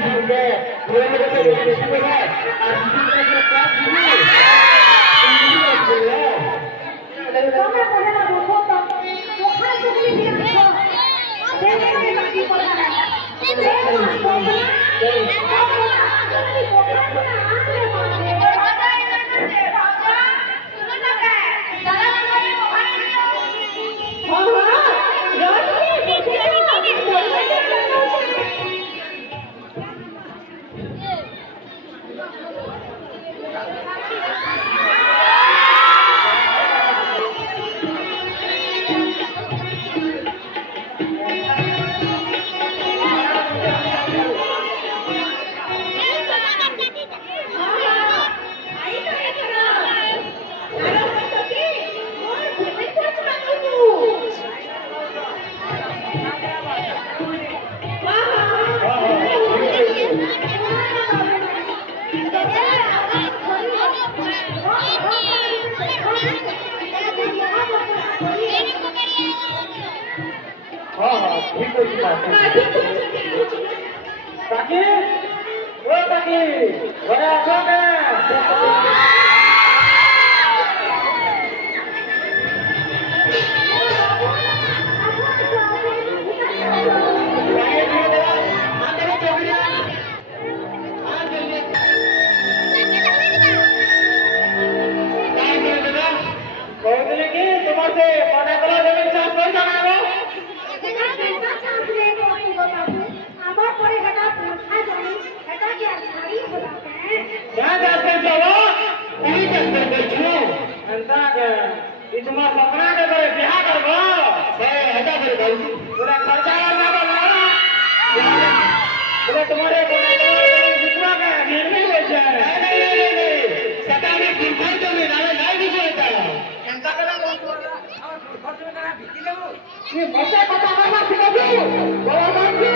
juga. Dia ada di sini kan. Ada di kelas sini. Ini juga. Kamu pada lagu foto. Tuhan tuh ini dia. Dia lagi foto. Kaki, oh kaki, itu mah pernah ada berpihak apa? Saya ada berbagi. Udah pacaran apa mana? Udah kemarin berdua kan? Ini aja. Ini. Sekali kumpul tuh nih, naik di kita. Yang tak ada ini baca kata apa sih kamu? Bawa baju.